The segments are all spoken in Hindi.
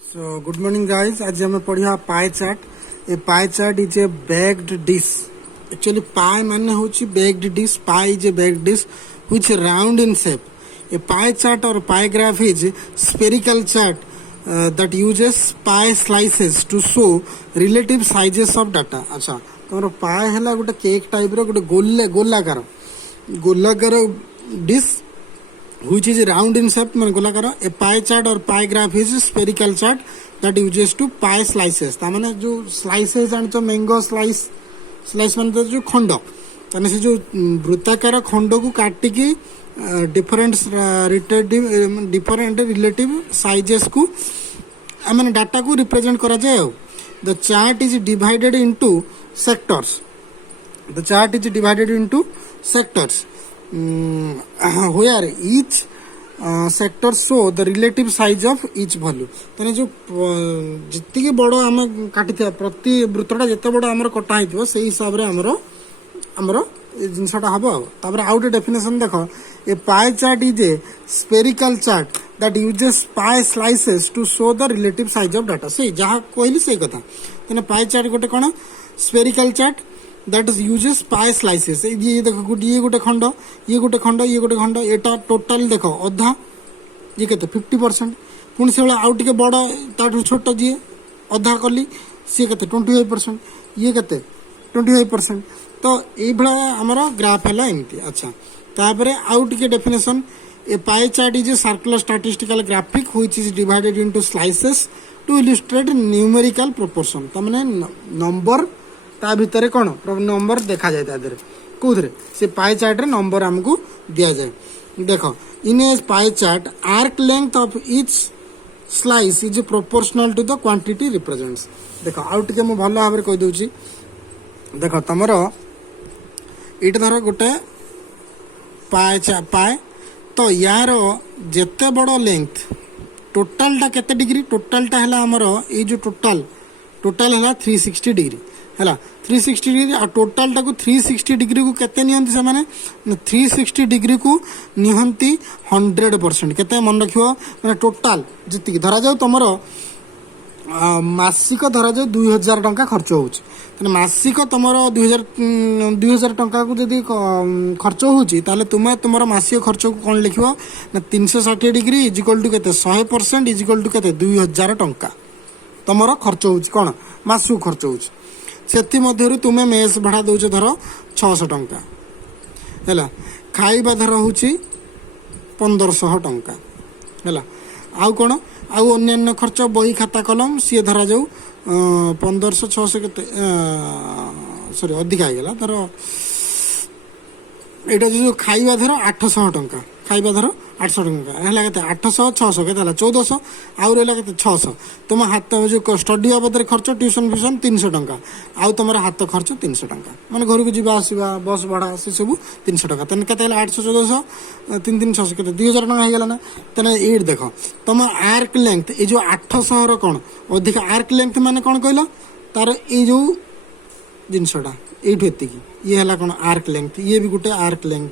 So good morning guys. आज हमें पढ़िया पाए chart. A pie chart is a baked dish. Actually pie माने होची baked dish. Pie is a baked dish which is round in shape. A pie chart or pie graph is spherical chart that uses pie slices to show relative sizes of data. अच्छा तमरो pie हैला गोटे केक टाइप रो गोटे गोलाकार dish which is round in shape man गोलाकार. A pie chart or pie graph is spherical chart that uses to pie slices. ता माने जो slices जान मैंगो स्लाइस मान जो खंड ताने से जो वृत्ताकार खंड को काटी की डिफरेंट रिलेटिव साइजेस को माने डाटा को रिप्रेजेंट करा जाए. The chart is divided into sectors. The chart is divided into sectors where each sector show the relative size of each value. तने जो जितकी बड़ आम काटी प्रति वृत्तटा जिते बड़ आमर कटा होइथिबो सेही हिसाब रे आमर जिनसटा हबो. तापर आउट डेफिनेशन देखो. A pie chart is a spherical chart that uses pie slices to show the relative size of data. से जहाँ कहली से कथा तने पाई चार्ट गोटे कोन spherical chart that uses pie slices. ये देखो ये गोटे खंड ये गोटे खंड ये गोटे खंड एटा टोटल देखो अधा ये केते 50%. पुणी से आउ टिके बड़ ताठू छोट जी अधा कली सी केते 25%. ये केते 25%. तो ये भला हमर ग्राफ हैला एमती. अच्छा तापरे आउ टिके definition. A pie chart is a circular statistical graphic which is divided into slices to illustrate numerical proportion. तमने नंबर ता भितर कौन नंबर देखा जाए तादर कौन से पाई चार्ट रे नंबर हमको दिया जाए. देखो in a pie chart arc length of each slice is proportional to the quantity represents. देखो आउट के मु भल भाव कहि दउची. देखो तमर इट धर गोटे पाए तो यार जेते बड़ लेंथ टोटालटा केते डिग्री टोटालटा हैला हमर ए जो टोटल हैला 360 डिग्री हैला 360 डिग्री आ टोटालटा को 360 डिग्री को केते नियंती से माने 360 डिग्री को नियंती 100%. केते मन रखियो माने टोटाल जति धरा जाऊ तमरो मासिक धरा जाऊ 2000 टंका खर्च होउछ. तने मासिक तमरो 2000 टंका को जदी खर्च होउची ताले तुमरो मासिक खर्च को कोन लिखियो ना 360 डिग्री इज इक्वल टू केते 100% इज इक्वल टू केते 2000 टंका तमरो खर्च होउची कोन मासु खर्च होउची. सेति मध्यरु तुमे मेस भाड़ा दउछ धर 600 टंका हैला. खाइबा धर होउची 1500 टंका हैला. आउ कोन आउ अन्य खर्च बही खाता कलम सी धरा जाऊ 1500 600 केते सॉरी अधिक आइ गेला. धर एटा जो खाइबा धर 800 टंका खाइबा धर 800 टंका हैला केते 800 600 केते हला 1400 आउ रहला केते 600. तुम हाथ जो स्टडी बाबद खर्च ट्यूशन फ्यूशन 300 टंका आउ तुम हाथ खर्च 300 टंका माने घर को जीवा आसीबा बस भाड़ा से सब 300 टंका. तने केते हला 800 1400 3 3 600 केते 2000 टंका हो गेला ना. तने एट देखो तुम आर्क लेंथ ए जो 800 रो कोन अधिक आर्क लेंथ माने कोन कहलो तार ए जो जिनसटा एठु एति ये हला कोन आर्क लेंथ. ये भी गुटे आर्क लेंथ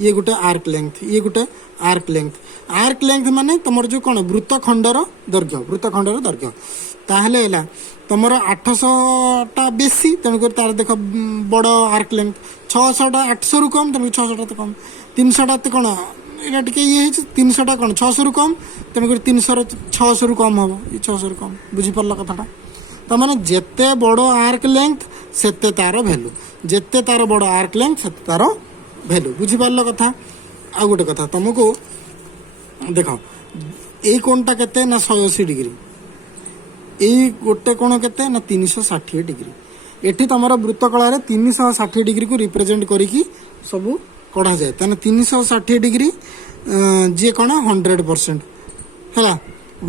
ये गुटे आर्क लेंथ ये गुटे आर्क लेंथ. आर्क लेंथ माने तमर जो कोन वृत्तखंडर दैर्घ्य ताहले हैला तमर 800 टा बेसी तन कर तार देखो बड़ आर्क लेंथ 600 टा 800 रु कम तन 600 टा तो कम 300 टा तो कोन एटा टिके ये 300 टा कोन 600 रु कम तन कर 300 600 रु कम हबो ये 600 रु कम बुझी परला कथाटा. त माने जेते बड़ आर्क लेंथ सेते तार वैल्यू जेते तार बड़ आर्क लेंथ सेते तार वैल्यू बुझी परला कथा. आ गोटे कथा तुमको देखो ए कोणटा केते ना 180 डिग्री ए गोटे कोण केते ना 360 डिग्री. एठी तमरा वृत्तकला रे 360 डिग्री को रिप्रेजेंट करिकी सब कढा जाय. तने 360 डिग्री जे कोन 100% हैला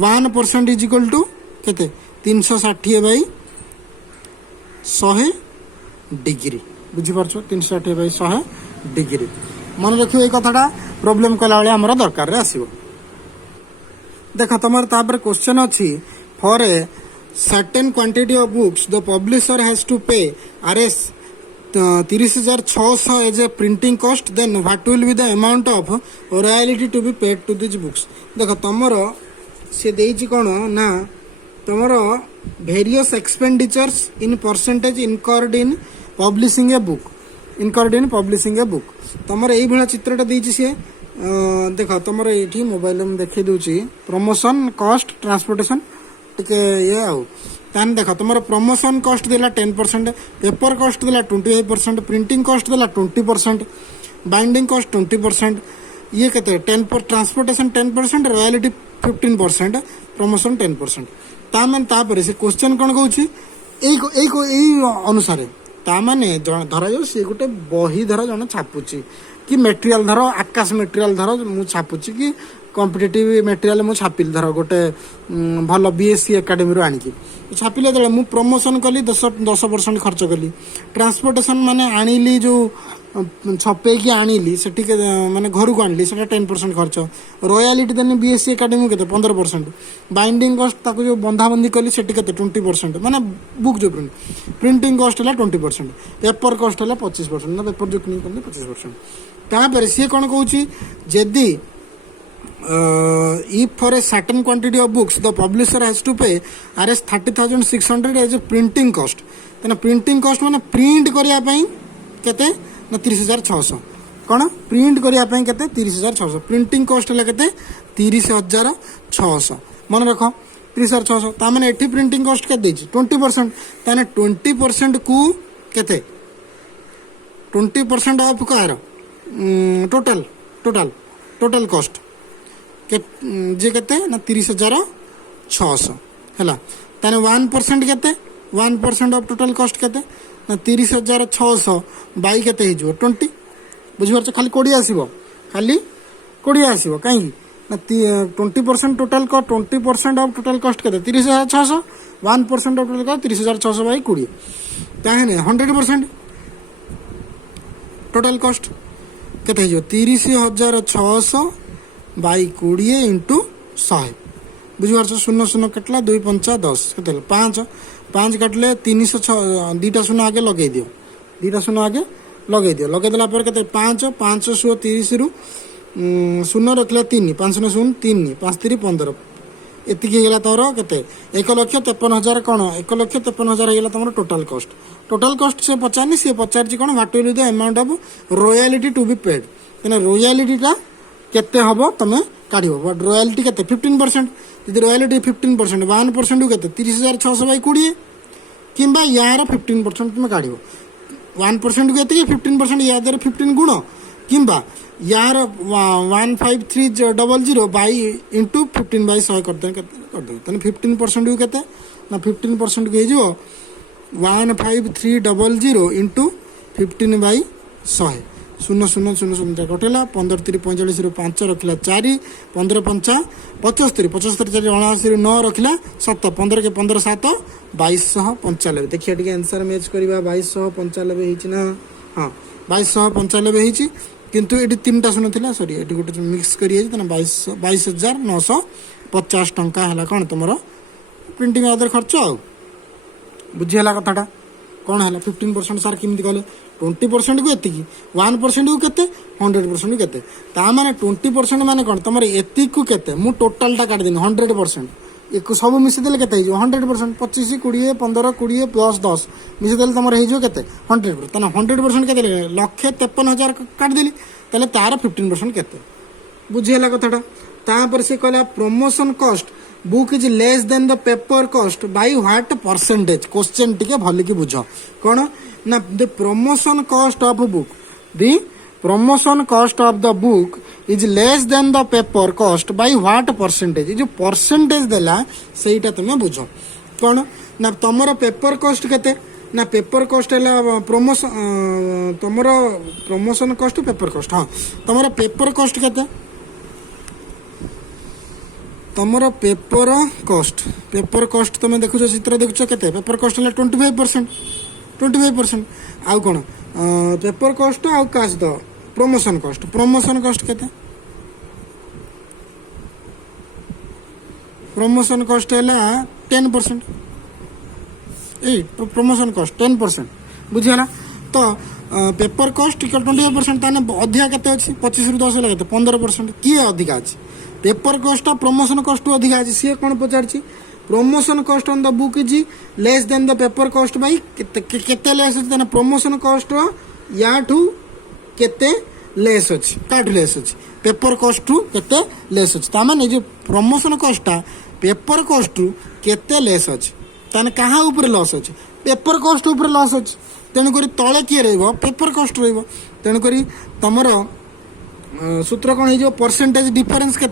1% इज इक्वल टू केते 360 बाई 100 डिग्री बुझी परछो 360 बाई 100 डिग्री. मन रखियो ए कथाटा प्रॉब्लम कला वाले हमरा दरकार रे आसीबो. देखो तमर तापर क्वेश्चन अछि for a certain quantity of books the publisher has to pay RS 30,600 as a printing cost then what will be the amount of royalty to be paid to this books. देखो तमर सी देइछि कोन ना तुमर various expenditures in percentage incurred in publishing a book तुमर यही भाया चित्रटा देइछि सी देख तुमर ये मोबाइल में देखी दूची प्रमोशन कॉस्ट ट्रांसपोर्टेशन टिके ये आउ तान देख तुम प्रमोशन कॉस्ट देला 10%, पेपर कॉस्ट देला 25%, प्रिंटिंग कॉस्ट देला 20%, बाइंडिंग कॉस्ट 20%, ये केते 10 पर ट्रांसपोर्टेशन 10%, रॉयल्टी 15%, प्रमोशन 10%। ता माने तापर से क्वेश्चन कोन कहूची एई अनुसार ता माने धरा जो से गोटे बही धरा जण छापुची कि मटेरियल धर आकाश मटेरियल धर मु छापुची कि कॉम्पिटिटिव मटेरियल मु छापिल धर गोटे भल बीएससी एकेडमी रो आनिकी छापिले दले मु प्रमोशन कली 10% खर्च कली, ट्रांसपोर्टेशन माने आनिली जो छपे की आनिली सेठी माने घर को आनिली सेटा 10% खर्च, रॉयल्टी देनी बीएससी एकेडमी केते 15%, बाइंडिंग कॉस्ट ताको जो बंधाबंदी कली सेठी केते 20% माने बुक जो प्रिंटिंग कॉस्ट हला 20%, पेपर कॉस्ट हला 25% ना पेपर जो किनी कली 25%। तापर से कोन कहूची जदी if for a certain quantity of books the publisher has to pay Rs 30,600 as a printing cost, then printing cost माने प्रिंट करिया पई केते ना 30,600 कोन प्रिंट करिया पई केते 30,600, प्रिंटिंग कॉस्ट हला केते 30,600 मन रखो 30,600 ता माने एठी प्रिंटिंग कॉस्ट के देछि 20%, ताने 20% को केते 20% ऑफ कार टोटल कॉस्ट जे केते ना 30,600 हैला, ताने 1% केते 1% ऑफ टोटल कॉस्ट केते ना 30,600 बाई केते हे जो 20 बुझि परछ खाली 20 आसीबो काई ना 20% टोटल को 20% ऑफ टोटल कॉस्ट केते 30,600, 1% ऑफ टोटल कॉस्ट 30,600 बाई 20 ताने 100% टोटल कॉस्ट केते हे जो 30,600 बाई 20 इंटू 100 बुझिपार 00 कटला 2 5 10 केते 5 काटले 306 2टा शून्य आगे लगे दियो 2टा शून्य आगे लगे देला पर केते 5 सु 30 रु शून्य रखले 3 5 शून्य 3 5 3 15 एतिक हेला तोर केते 1,53,000 कोन 1,53,000 हेला तमरो टोटल कॉस्ट से पचारनी से पचारची कोन what will the amount of royalty to be paid तने रॉयल्टी टा केते हबो तमे काढिबो बट रॉयल्टी केते 15%, यदि रॉयल्टी 15% 1% केते 30,600 बाई 20 किंबा यार 15% तुम काढिबो 1% केते 15% या दर 15 गुण किंबा यार 15300 बाई इंटू 15 बाई 100 करते तने 15% केते ना 15% के जो 15300 इंटू 15 बाई 100 0000 कटेला 15 3 45 5 रखला 4 15 5 75 75 4 79 9 रखला 7 15 के 15 7 2295 देखिए टिके आंसर मैच करबा 2295 हिची ना हां 2295 हिची किंतु एटी तीनटा सुन थिला सॉरी एटी गोटे मिक्स करिए तना 22,950 टंका हला कोन तमरो प्रिंटिंग अदर खर्च बुझियला कथाटा कौन है 15% सार किमती कहले 20% को एतिकी 1% को केते 100% को केते ता माने 20% माने कोन तमरे एतिक को केते मु टोटल टा काट देनी 100% एक सब मिसे देले केते हो 100% 25 20 15 20 प्लस 10 मिसे देले तमरे हे जो केते 100% तना 100% केते 1,53,000 काट देली तले तार 15% केते बुझियला कथाटा तापर से कहला promotion cost book is less than the paper cost by what percentage question टिके भल की बुझ कोन ना the promotion cost of book the promotion cost of the book is less than the paper cost by what percentage जो परसेंटेज देला सेटा तुम बुझ कोन ना तमरो पेपर कॉस्ट केते ना पेपर कॉस्ट है प्रमोशन तमरो प्रमोशन कॉस्ट पेपर कॉस्ट हां तमरो पेपर कॉस्ट केते तमरो पेपर कॉस्ट तुम देखुछ चित्र देखुछ केते पेपर कॉस्ट है 25% आउ कोन पेपर कॉस्ट आउ कास द प्रमोशन कॉस्ट केते प्रमोशन कॉस्ट है 10% ए प्रमोशन कॉस्ट 10% बुझियाला तो पेपर कॉस्ट 25% ताने अधिका केते अछि 25 रु 10 केते 15% की अधिका अछि पेपर कॉस्ट प्रमोशन कॉस्ट टू अधिक अच्छी सी कौन पचार promotion cost on the book is less than the paper cost बाई केते लेस अच्छे प्रमोशन कॉस्ट या ठू केते लेस अच्छी काठू लेस अच्छी पेपर कॉस्ट टू केते लेस अच्छी ताने जो प्रमोशन कॉस्टा पेपर कॉस्ट टू केते लेस अच्छी ताने कहाँ ऊपर लॉस अच्छे पेपर कॉस्ट ऊपर लॉस अच्छे तेणुक तले किए रेपर कॉस्ट रेणुक तुम सूत्र कौन हो परसेंटेज डिफरेन्स के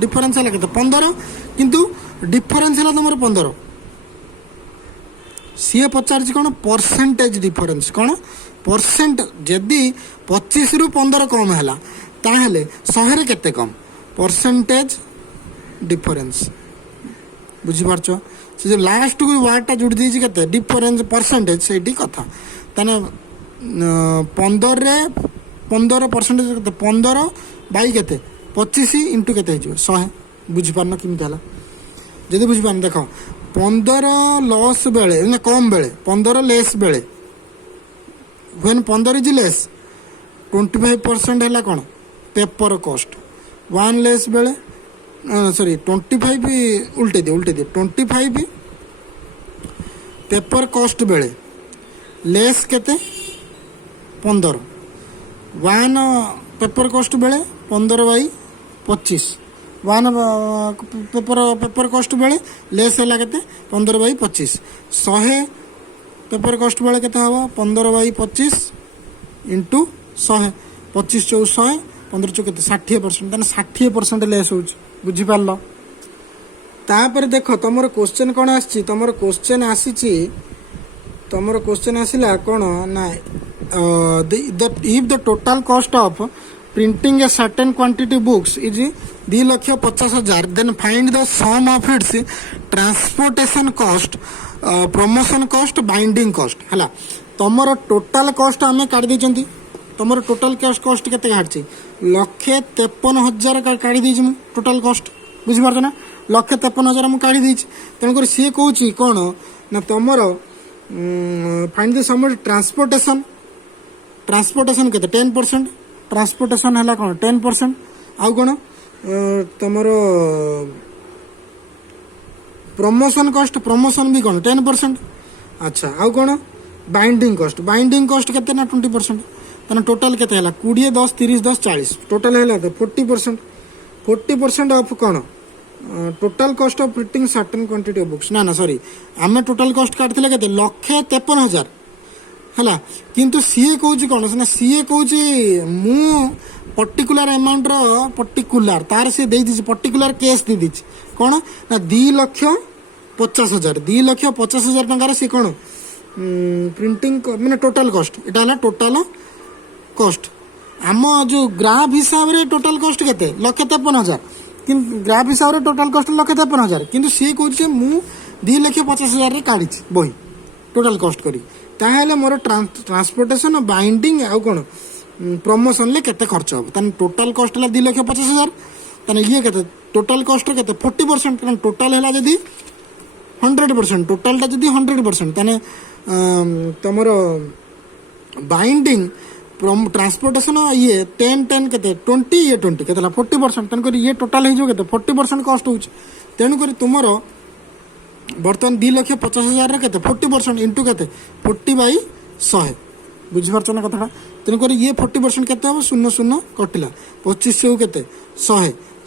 डिफरेन्स है के 15 किंतु डिफरेन्स है तुम 15 सी पचार कौन परसेंटेज डिफरेन्स कौन परसेंट जदि 25 रु 15 कम है ताहले 100 केते कम परसेंटेज डिफरेन्स बुझीपार से जो लास्ट को वार्डटा जोड़ी देती के डिफरेन्स परसेंटेज से कथा ताने 15 परसेंटेज के 15 बाई के 25 इंटू के 100 बुझीपार कि जदि बुझीपार देख 15 लॉस बेले कम बेले 15 लेस बेले व्हेन 15 इज लेस 25% है कौन पेपर कॉस्ट 1 लेस बेले सॉरी 25 उल्टे दिए 25 पेपर कॉस्ट बेले लेस केते 15 1 पेपर कॉस्ट बेले 15 बाई 25 1 पेपर कॉस्ट बेले लेस है केते 15 बाई 25 100 पेपर कॉस्ट बेले केते हवा 15 बाई 25 इंटू 100 25 चौ 100 15 चौ केते 60% ताने 60% लेस हो बुझीपार तापर देख तुम क्वेश्चन कौन आसी तुम क्वेश्चन आसी तुम क्वेश्चन आसला कौन ना if the total cost of printing a certain quantity books is 2,50,000 then find the sum of its transportation cost promotion cost binding cost है तुम टोटल कॉस्ट आम काढ़ी देती तुम टोटल कॉस्ट केते काढ़ी 1,53,000 काढ़ी देती टोटल कॉस्ट बुझीपार ना 1,53,000 मुझे काढ़ी देती तेणुक सी कौन कौन ना तुम find the sum transportation transportation के 10% ट्रांसपोर्टेशन है कौन 10% आउ कौन तुम प्रमोशन कॉस्ट प्रमोशन भी कौन 10%। अच्छा आउ कौन बाइंडिंग कॉस्ट के 20% ताना टोटल के 20 10 30 10 40 टोटल है 40% ऑफ कौन total cost of printing certain quantity of books ना सॉरी आम टोटल कॉस्ट काटते 1,53,000 है किंतु सीए कौच कौन ना सीए कौच मु पर्टिकुलर अमाउंट पर्टिकुलर तार सी दे दीजिए पर्टिकुलर केस दे दीजिए कौन ना 2,50,000 2,50,000 टकर सी कौन प्रिंटिंग मैंने टोटल कॉस्ट इटा है टोटल कॉस्ट आम जो ग्राफ हिसाब से टोटल कॉस्ट के 1,53,000 कि ग्राफ हिसाब से टोटल कॉस्ट 1,53,000 किंतु सी कौन मु 2,50,000 काढ़ी बही टोटल कॉस्ट करी ताहले मोर ट्रांसपोर्टेशन बाइंडिंग आउ कौन प्रमोशन ले केते खर्च हो ताने टोटल कॉस्ट है 2,50,000 ताने ये केते टोटल कॉस्ट के 40% कारण टोटल है जदि 100% टोटलटा जदि 100% ताने तुमर बाइंडिंग ट्रांसपोर्टेशन ये 10 के 20 ये 20 के 40% तेणुक ये टोटाल हो 40% कॉस्ट हो तेणुक तुम बर्तमान 2,50,000 के 40% इंटू के 40/100 बुझीपार ना कथा तेणुक ये 40% के 0 कटिला 25 से के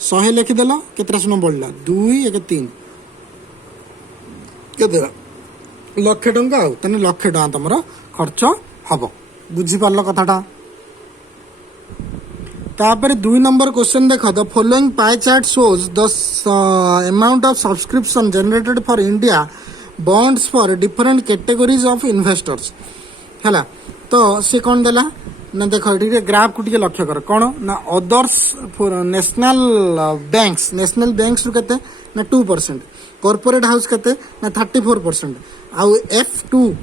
100 लिखिदेल के शून्य बढ़ला 2 1 3 के 1,00,000 टंका आने 1,00,000 टंका तुम खर्च हम बुझीपार कथाटा तापर 2 नंबर क्वेश्चन देख the following pie chart shows the amount of subscription generated for India bonds for different categories of investors है तो सी कौन देला ना देख ये ग्राफ को लक्ष्य कर कौन ना अदर्स नेशनल बैंक्स रु केते ना 2% कॉर्पोरेट हाउस केते ना 34% आउ F2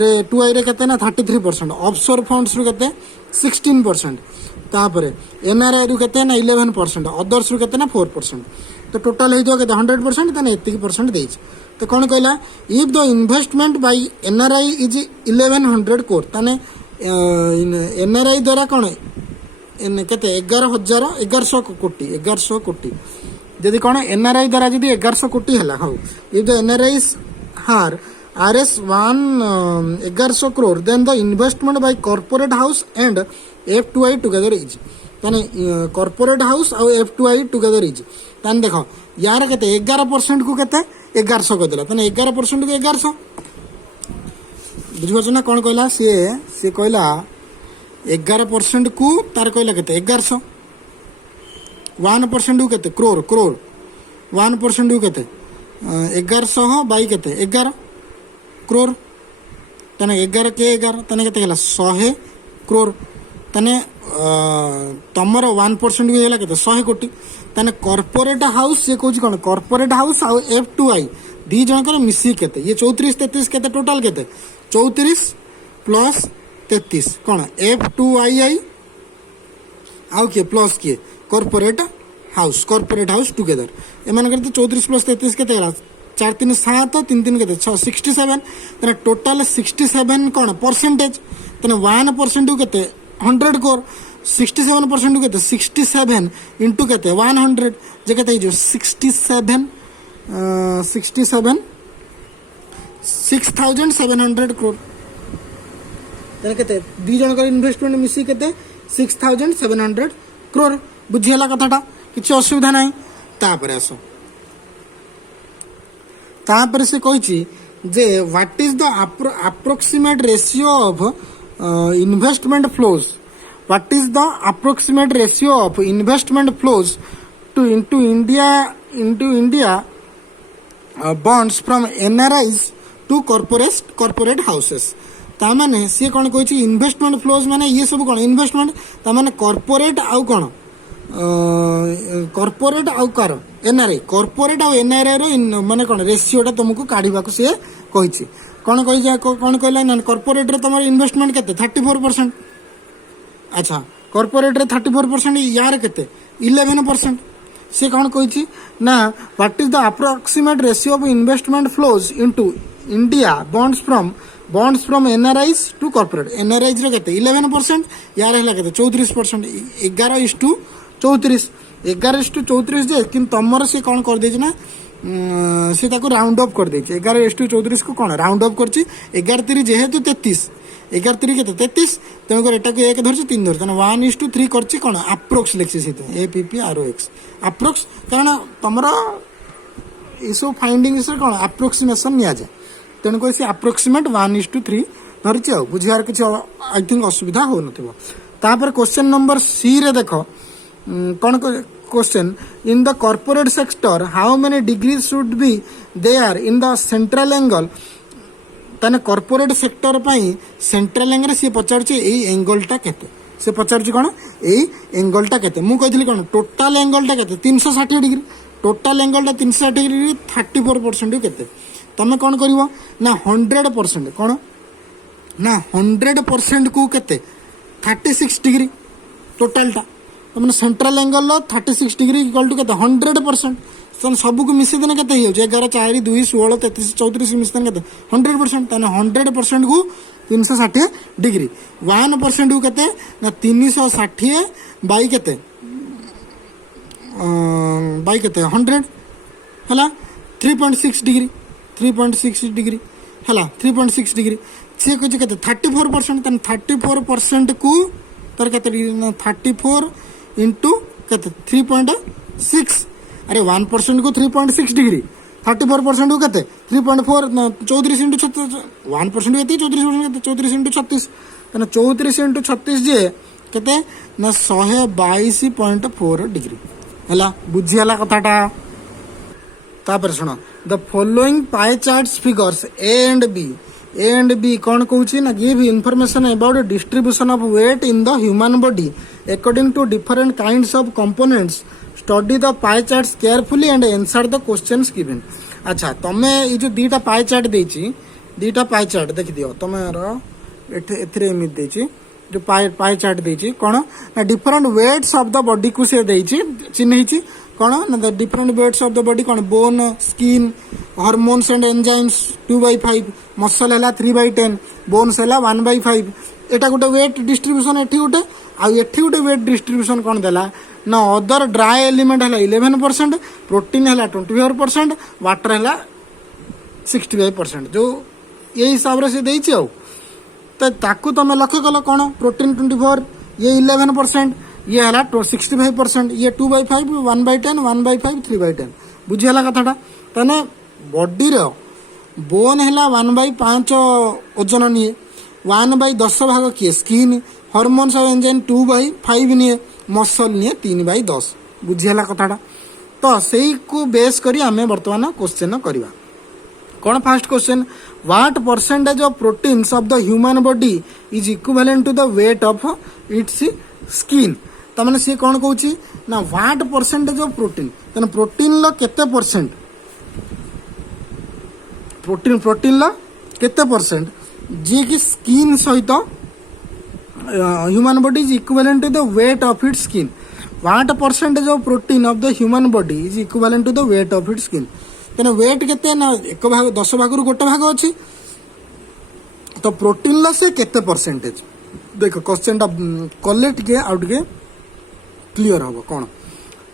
रे 2I रे केते ना 33% ऑफशोर फंड्स रु केते 16% तापर NRI रु केते ना 11% अदर्स रु केते ना 4% तो टोटल हो केते 100% तने एतिक परसेंट देछ तो कौन कहला if the investment by NRI is 1100 core तने NRI द्वारा कौन केते 11,000 कोटी 1100 कोटी जदि कौन एनआरआई द्वारा जदि 1100 कोटी है हाँ इफ द एनआरआई हार RS 1100 crore then the investment by corporate house and F2I together is ताने corporate house और F2I together is ताने देखो यार कहते 11% को कहते 1100 को दिला ताने 11% को 1100 बुझिपारछ ना कौन कहला सी कहला 11% को तार कहला कहते 1100 1% को कहते क्रोर 1% को कहते 1100 बाई कहते 11 क्रोर तने 11 के 11 तने केते गेला 100 क्रोर तने तमर 1% भी गेला केते 100 कोटी तने कॉर्पोरेट हाउस से कहूँ कौन कॉर्पोरेट हाउस आउ F2I दी जनकर मिसी केते ये 34 33 केते टोटल केते 34 प्लस 33 कौन F2I आउ किए प्लस किए कॉर्पोरेट हाउस टुगेदर एमान करते 34 प्लस 33 केते गेला 4 3 7 3 3 केते 67 तने टोटल 67 कौन परसेंटेज तने 1% को केते 100 कोर 67% को केते 67 इनटू केते 100 जे केते जो 67 6,700 करोड़ तने केते दी जन कर इन्वेस्टमेंट मिसी केते 6,700 करोड़ बुझियला कथाटा किछि असुविधा नाही तापरे आसो तापर से कही जे what is the approximate ratio of investment flows what is the approximate ratio of investment flows to into India bonds from NRIs to corporate houses तामाने सी कौन कही इन्वेस्टमेंट फ्लोज माने ये सब कौन इन्वेस्टमेंट तामाने कॉर्पोरेट आउ कौन कॉर्पोरेट आउ कार एनआरआई कॉर्पोरेट आउ एनआरआई रो माने कौन रेशियोटा तुमको काढ़ा को सी कही कौन कहला ना कॉर्पोरेट रे तुम इन्वेस्टमेंट केते 34% अच्छा कॉर्पोरेट रे 34% यार केते 11% से कौन कही ना what is the approximate ratio of investment flows into India bonds from NRIs to corporate NRIs रे केते 11% यार हैला केते 34% 11:34 जे किन तमर से कौन कर देछ ना से ताको राउंड अप कर देछ 11:34 को कौन राउंड अप करछि 11 जेहेतु 33 11 केते 33 तेणु कर एटा को 1 धरछि 3 धरछि तने 1:3 करछि कौन अप्रोक्स लिखछि सेते APPROX अप्रोक्स कारण तमर इसो फाइंडिंग से कौन अप्रोक्सीमेशन निया जाय तेणु कर से अप्रोक्सीमेट 1:3 धरछि आ बुझियार किछि आई थिंक असुविधा हो नथिबो तापर क्वेश्चन नंबर सी रे देखो कौन question in the corporate sector how many degree should be there in the central angle ताने कॉर्पोरेट सेक्टर पाई सेंट्रल एंगल से पचारछि एई एंगलटा केते से पचारछि कोन एई एंगलटा केते मु कहितली कोन टोटल एंगलटा केते 360 डिग्री टोटल एंगलटा 360 डिग्री 34% केते तमे कोन करिवो ना 100% कोन ना 100% को केते 36 डिग्री टोटलटा मैंने central angle 36 degree equal to के 100% सब को मिसी देने के 11 4 2 16 33 34 मिसी देने के 100% ताने 100% को 360 डिग्री 1% को केते ना 360 बाई केते 100 हला 3.6 डिग्री हला 3.6 डिग्री से कुछ केते 34% ताने 34% को तर केते 34 इंटू कहते 3.6 अरे 1% को 3.6 डिग्री 34% को कहते 3.4 34 इंटू 36 1% कहते 34% इंटू 36 ना 34 इंटू 36 जे कहते ना 122.4 डिग्री है बुझीगला कथाटा तापर सुनो the following pie charts figures A and B कौन कहूँ ना give information about distribution of weight in the human body according to different kinds of components study the pie charts carefully and answer the questions given अच्छा तमे ये जो दीटा पाई चार्ट देछि दीटा पाई चार्ट देख दियो तमेरो एथरे एमित देछि जो पाई चार्ट देछि कोन ना different weights of the body को से देछि चिन्हिछि कोन ना the different weights of the body कोन bone skin hormones and enzymes 2/5 muscle है 3/10 बोन्स है 1/5 एटा गोटे वेट डिस्ट्रीब्यूशन एठी गोटे गोटे वेट डिस्ट्रीब्यूशन कौन देला ना अदर ड्राई एलिमेंट है 11%, प्रोटीन है 24%, वाटर है 65%, जो ये हिसाब से देइछि आउ तो ताकू तुम लक्ष्य कल कौन प्रोटीन 24, ये 11%, ये है 65%, ये 2/5, 1/10, 1/5, 3/10 बुझीगला कथाटा। तेने बॉडी बोन है 1/5 ओजन निए, 1/10 भाग किए स्किन, हॉर्मोन्स और एंजाइम 2/5 निए, मसल निए 3/10 बुझीगला कथाटा। तो सही को बेस करी आमे वर्तमान क्वेश्चन करवा कौन fast question what percentage of proteins of the human body is equivalent to the weight of its skin. तमाने सी कौन कहूची ना व्हाट परसेंटेज ऑफ प्रोटीन तने प्रोटीन लो केते परसेंट प्रोटीन लो केते परसेंट जे कि स्किन सहित human body is equivalent to the weight of its skin. What percentage of protein of the human body is equivalent to the weight of its skin. तेना वेट केते ना 1 भाग 10 भाग रु गोटे भाग अछि तो प्रोटीन लो से केते परसेंटेज देखो क्वेश्चन टा कलेक्ट के आउट के क्लियर हम कौन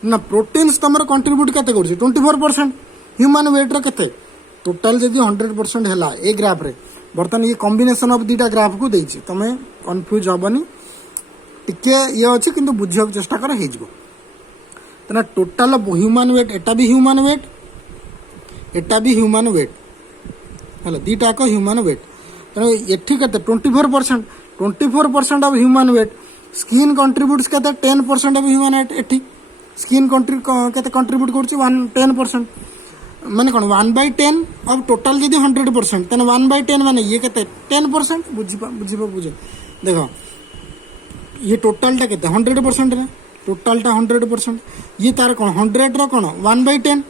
ना प्रोटीन्स तुम कंट्रीब्यूट केते कर 24%, ह्यूमन वेट रो केते टोटल जदि 100% हैला ए ग्राफ रे बर्तन ये कॉम्बिनेशन ऑफ दीटा ग्राफ को देछि तमे कंफ्यूज हबनी टिके ये अछि किंतु बुझियो चेष्टा कर हे जबो। तना टोटल ह्यूमन वेट एटा भी ह्यूमन वेट एटा भी ह्यूमन वेट हैला दीटा को ह्यूमन वेट तना एठी केते 24% of human weight skin contributes केते 10% ऑफ ह्यूमन वेट एठी स्किन केते कंट्रीब्यूट करछि 10% माने कोन 1/10 ऑफ टोटल जदी 100% तने 1/10 माने ये केते 10% बुझे देखो ये टोटल टा केते 100% रे टोटल टा 100% ये तार कोन 100 रो कोन 1/10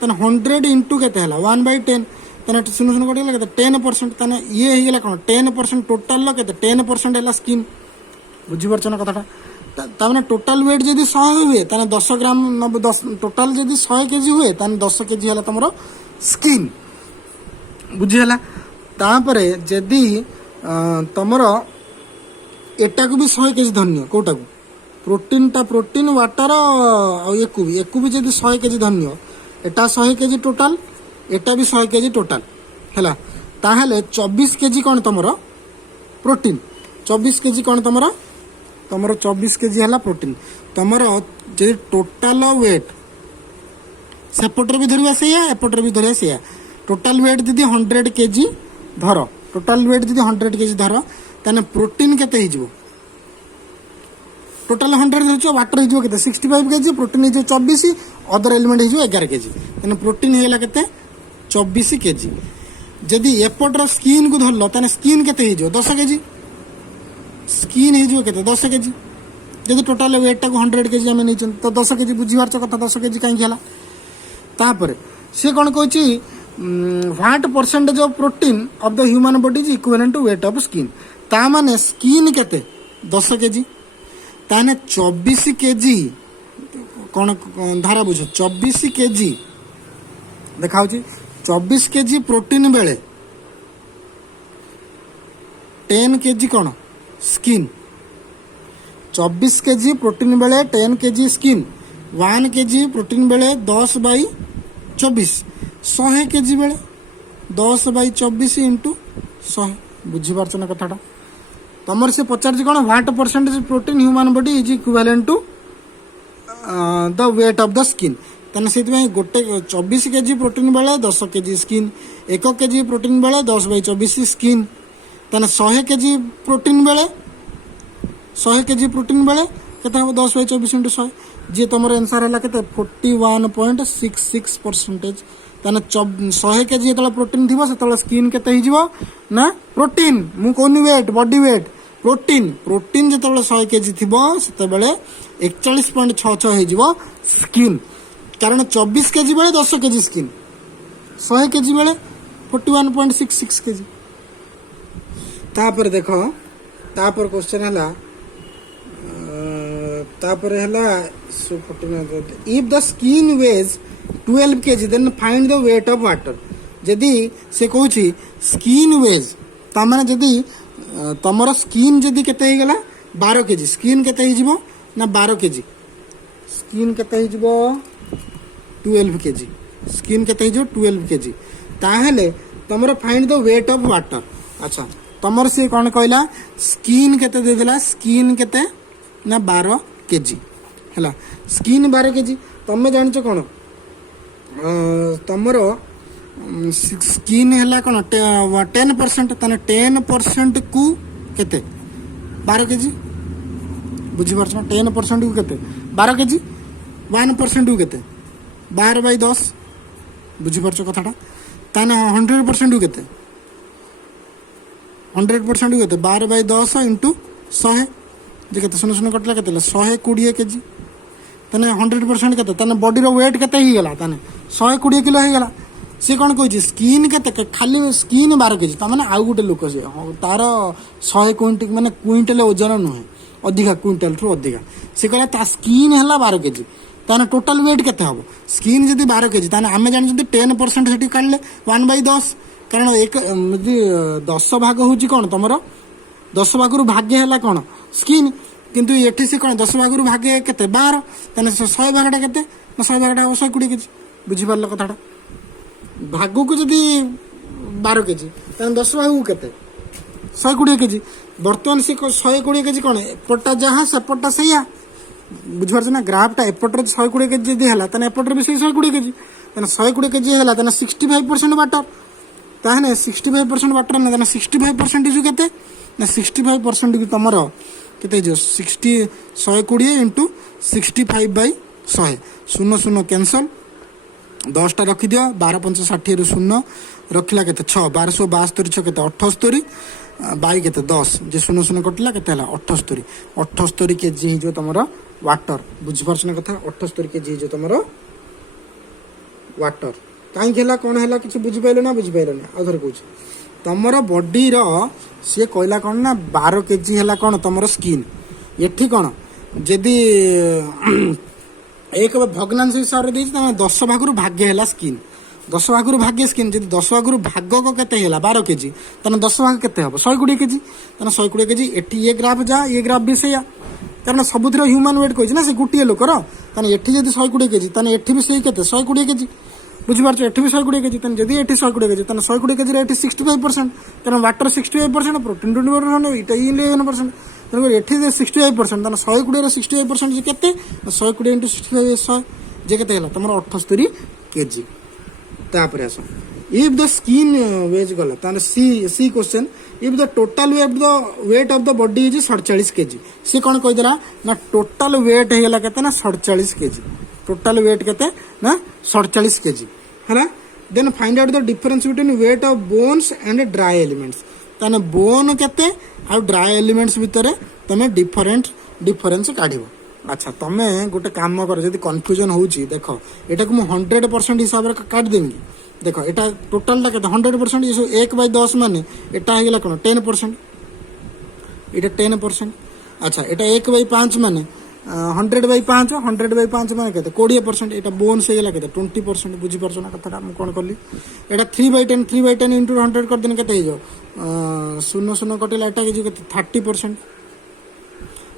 तने 100 इंटू केते हला 1/10 तने सुन कोटे केते 10% तने ये हेला कोन 10% टोटल लो केते 10% हला स्किन बुझी परछन कथाटा ताने टोटल वेट जदी 100 हुए ताने 10 ग्राम 10 टोटल जदी 100 केजी हुए ताने 10 केजी हला तमरो स्किन बुझी हला। तापरे जदी तमरो एटा को भी 100 केजी धन्य कोटा को प्रोटीन वाटर एकु भी जदी 100 केजी धन्य एटा 100 केजी टोटल एटा भी 100 केजी टोटल हैला ताहले 24 केजी कोन तमरो प्रोटीन 24 केजी कोन तमरो 24 केजी है प्रोटीन तुमर जब टोटाल वेट सेपटर भी धरिया से एपटर भी धरिया से टोटाल वेट दीदी 100 केजी धर टोटाल वेट दीदी 100 केजी धर ताने प्रोटीन केते हिजो टोटाल 100 हिजो वाटर हिजो केते 65 केजी प्रोटीन हिजो 24 अदर एलिमेंट हिजो 11 केजी ताने प्रोटीन हेला केते 24 केजी जदी एपटर स्किन को धरलो ताने स्किन केते हिजो 10 केजी स्किन हिजो केते 10 केजी जदी टोटल वेट टा को 100 केजी हमें नहीं तो 10 केजी बुझिवार कथा 10 केजी काई खेला तापर से कोन कहछि what percentage of protein of the human body is equivalent to weight of skin ता माने स्किन केते 10 केजी ताने 24 केजी कोन धारा बुझ 24 केजी देखाउछि 24 केजी प्रोटीन बेले 10 केजी कोन स्किन 24 केजी प्रोटीन बेले 10 केजी स्किन 1 केजी प्रोटीन बेले 10/24 100 केजी बेले 10/24 इंटू 100 बुझी पारछन कथाटा तमर से पचार कोन what percentage protein human body is equivalent to the weight of the skin तने से गोटे 24 केजी प्रोटीन बेले 10 केजी स्किन 1 केजी प्रोटीन बेले 10/24 स्किन तने 100 केजी प्रोटीन बेले 100 केजी प्रोटीन बेले केते हम 10/24 इंटू 100 जे तमर आंसर हला केते 41.66% तने 100 केजी जेतला प्रोटीन थिबो सेतला स्किन केते हिजबो ना प्रोटीन मु कोनी वेट बॉडी वेट प्रोटीन जेतला 100 केजी थिबो सेते बेले 41.66 हिजबो स्किन कारण 24 केजी बेले 10 केजी स्किन 100 केजी बेले 41.66 केजी तापर देखो तापर क्वेश्चन हला तापर हला if the skin weighs 12 kg then find the weight of water जदी से कहूची स्किन वेज ता माने जदी तुमर स्किन जदि केते हो गला 12 केजी स्किन केते हो ना 12 केजी स्किन केते हो 12 केजी स्किन केते हो 12 केजी ताहले तुमर find the weight of water. अच्छा तुमर से कौन कहला स्किन केते दे देला स्किन केते ना 12 केजी है स्किन 12 केजी तुम जान कौन तुमर स्किन है कौन 10% ताने 10% को केते 12 केजी बुझीपार 10% को केते 12 केजी 1% को केते 12/10 बुझीपार कथाटा ताने 100% को केते 100% को केते 12/10 इंटू 100 जे केते सुन सुन कटला केते 120 केजी ताने 100% केते ताने बॉडी रो वेट केते ही गला ताने 120 किलो ही गला सी कौन कह स्किन के खाली स्किन 12 केजी ताने आउ गोटे लोक सी तार 100 क्विंटल माने क्विंटल ओजन नुहे अधिका क्विंटल ठू अधिका सी कहला ता स्किन है 12 केजी ताने टोटाल वेट केते हम स्किन जदि 12 केजी ताने आम जानते 10% से काढ़ले 1/10 कारण एक 10 भाग हूँ कौन तुम 10 भाग रु भाग्य है कौन स्किन किंतु ये सी कौन 10 भाग रु भाग्य केते 12 ताने 100 भागटा केते 100 भागटा 120 केजी बुझीपार कथाटा भाग को जदि 12 केजी ताने 10 भाग को केते 120 केजी बर्तमान से 120 केजी कौन एपटा जहाँ सेपटा सैया बुझिपार ना ग्राफटा एपटर 120 केजी जदि है ताने एपटर भी 120 केजी ताने 120 केजी है ताने 65% वाटर ताहने 65% वाटर ना ताने 65% जो केते ना 65% की तुमर केते जो 120 इंटू 65/100 शून्य शून्य कैंसल 10टा रखी दियो 12×5 = 60 शून्य रखला केते 6 1272 6 केते 78 बाई केते 10 जे शून्य शून्य कटला केते हला 78 केजी जो तुमर वाटर बुझिपारछ ना कथा 78 केजी जो तुमर वाटर कहीं खेला कौन है कि बुझिपारे ना बुझिपारे ना आउथर कहूँ तुमर बॉडी रो सी कहला कौन ना 12 केजी है कौन तुमर स्किन ये कौन जदि एक भग्नांश हिसाब से 10 भाग रु भाग्य है स्किन 10 भाग रु भाग्य स्किन जब 10 भाग रु भाग को केते 12 केजी ताने 10 भाग केते हम 120 केजी ताने 120 केजी एटी ये ग्राफ जा ये ग्राफ भी सैया कारण सबुथ ह्यूमन वेट कही ना से गोटे लोकर ताने एटी जब 120 केजी ताने एटी भी सही केते 120 केजी बुझिपार एटी भी 120 केजी ताने जदि एटी 120 केजी ताने 120 केजी एटी 65% कारण वाटर 65% प्रोटीन 20% इटा 11% तेणुक एटी 65% ताने 120 65% जे केते 120 इंटू 65 100 जे केते हला तुम 78 केजी तापर आस इफ द स्किन वेज गला ताने सी question if the total weight of the body is 47 KG सी कौन कह देला ना टोटल वेट है केते ना 47 केजी टोटल वेट केते ना 47 केजी है then find out the difference between weight of bones and dry elements ताने बोन केते आ ड्राई एलिमेंट्स भितर तमे डिफरेंस काढिबो। अच्छा तमे गोटे काम कर जदि कन्फ्यूजन होउची देखो एटा को 100% हिसाब रे काट देंगी देखो एटा टोटल टा केते 100% ये 1/10 माने एटा हे गेला कोन 10% एटा 10%। अच्छा एटा 1/5 माने 100/5 100/5 माने केते 20% एटा बोन्स हे गेला केते 20% बुझी परछो ना कथाटा हम कोन करली एटा 3/10 3/10 इंटू 100 कर देन केते हे जो 0 कटेला एटा के जो केते 30%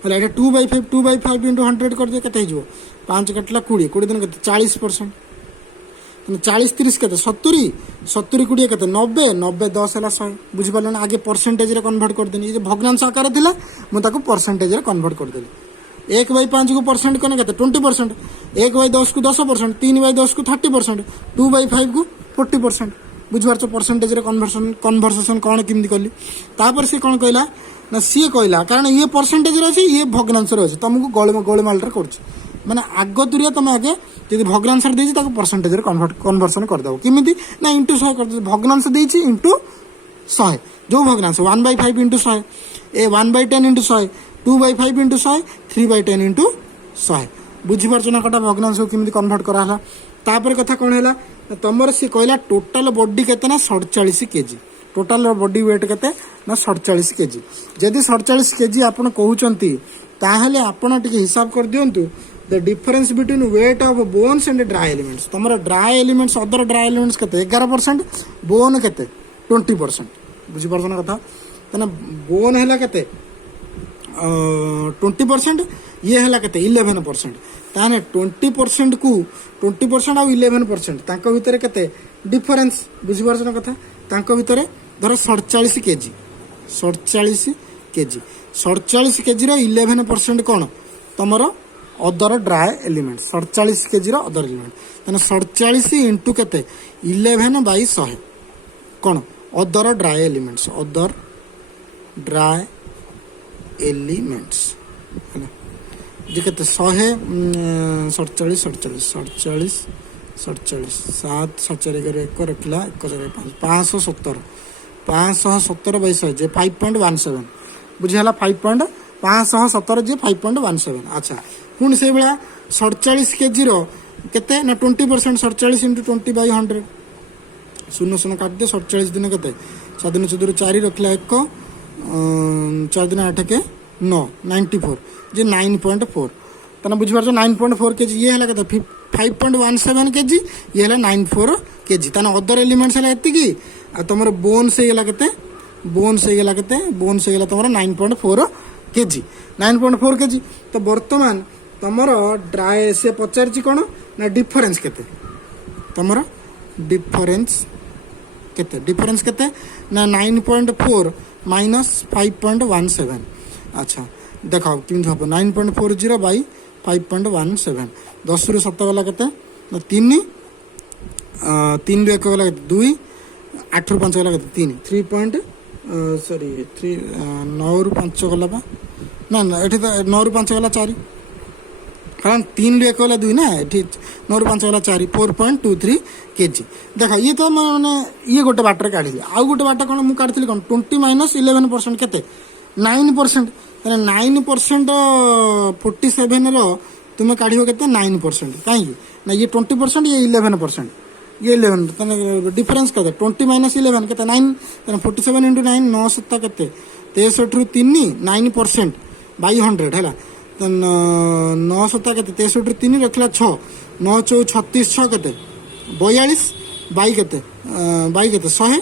हला एटा 2/5 2/5 इंटू 100 कर दे केते हे जो 5 कटला 20 20 दिन केते 40% 40 30 केते 70 70 20 केते 90 90 10 हला 100 बुझी परला ना आगे परसेंटेज रे कन्वर्ट कर देनी जे भग्नांश आकार थिला मु ताको परसेंटेज रे कन्वर्ट कर देली 1/5 को परसेंट कने केते 20% 1/10 को 10% 3/10 को 30% 2/5 को 40% बुझबार परसेंटेज रे कन्वर्सेशन कौन किमती कली तापर से कौन कहला ना सी कहला कारण ये परसेंटेज रे अछि ये भग्नांश रे अछि तुमको गोलमाल रे करछि माने आग तुरिया तुम आगे जदि भग्नांश रे देछि ताको परसेंटेज रे कन्वर्सन कर दबो किमिति ना इंटू 100 कर दे भग्नांश देछि इंटू 100 जो भग्नांश 1/5 इंटू 100 ए 1/10 इंटू 100 2/5 इंटू 100 3/10 इंटू 100 बुझी पारछ ना कटा भग्नांश को किमिति कन्वर्ट करा हला तापर कथा कोन हला तमर से कहला टोटल बॉडी केते ना 47 केजी टोटल बॉडी वेट केते ना 47 केजी जदि 47 केजी आपण कहउचंती ताहले आपण टिके हिसाब कर दियंतु the difference between weight of bones and dry elements तमर dry elements other dry elements केते 11% बोन केते 20% बुझी परछ ना कथा तेना बोन है केते 20% ये है केते 11%। ताने 20% को 20% आउ 11% तांको भितर केते डिफरेंस बुझिपारछ ना कथा। तांको भितर धर 47 केजी 47 केजी 47 केजी रो 11% कोन तमर अदर ड्राई एलिमेंट 47 केजी रो अदर एलिमेंट ताने 47 इंटू केते 11/100 कोन other dry elements other dry elements है जे केते 147 7 7 1 रखला 517 517/100 जे 5.17 बुझिला 517 जे 5.17। अच्छा पुणी से भाया 47 केजी रो केते ना 20% 47 इंटू 20/100 शून्य शून्य काट दे 47 दिन केते 7 दिन 14 4 रखला 1 4 दिन 8 के 9 94 जे 9.4 तना बुझिपार 9.4 केजी ये है केते 5.17 केजी ये है 94 केजी तना अदर एलिमेंट्स है एति की आ तमर बोन्स हे गेला केते बोन्स हे गेला केते बोन्स हे गेला तमर 9.4 केजी 9.4 केजी। तो वर्तमान तमर ड्राई से पचारची कोन ना डिफरेंस केते तमर डिफरेंस केते ना 9.4 माइनस 5.17। अच्छा देखाओ किंतु हम 9.40 बाई 5.17 10 रु 7 गला केते 3 3 रु 1 गला 2 8 रु 5 गला केते 3 9 रु 5 गला बा ना एठी तो 9 रु 5 गला 4 कारण 3 रु 1 गला 2 ना एठी 9 रु 5 गला 4 4.23 केजी। देखो ये तो माने ये गोटे बाटर काढी आ गोटे बाट कोन मु काढिथिली कोन 20 माइनस 11% केते 9% ताने 9% 47 रो तुम काढिबो केते 9% काई ना ये 20% ये 11% ये 11 ताने डिफरेंस केते 20 माइनस 11 केते 9 ताने 47 into 9 9 7 केते 63 रु 3 9% बाई 100 हैला तो 9 7 केते 63 रु 3 रखला 6 9 4 36 6 केते 42 बाई केते 100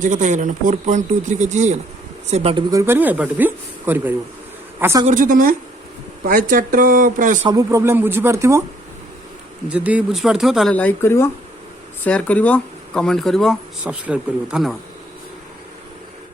जे केते हेला ना 4.23 केजी हेला से बाट भी करि परिबो ए बाट भी करि परिबो। आशा करछु तमे पाई चार्ट रो प्राय सब प्रॉब्लम बुझी पारथिबो जदी बुझी पारथिबो ताले लाइक करिवो शेयर करिवो कमेंट करिवो सब्सक्राइब करिवो। धन्यवाद।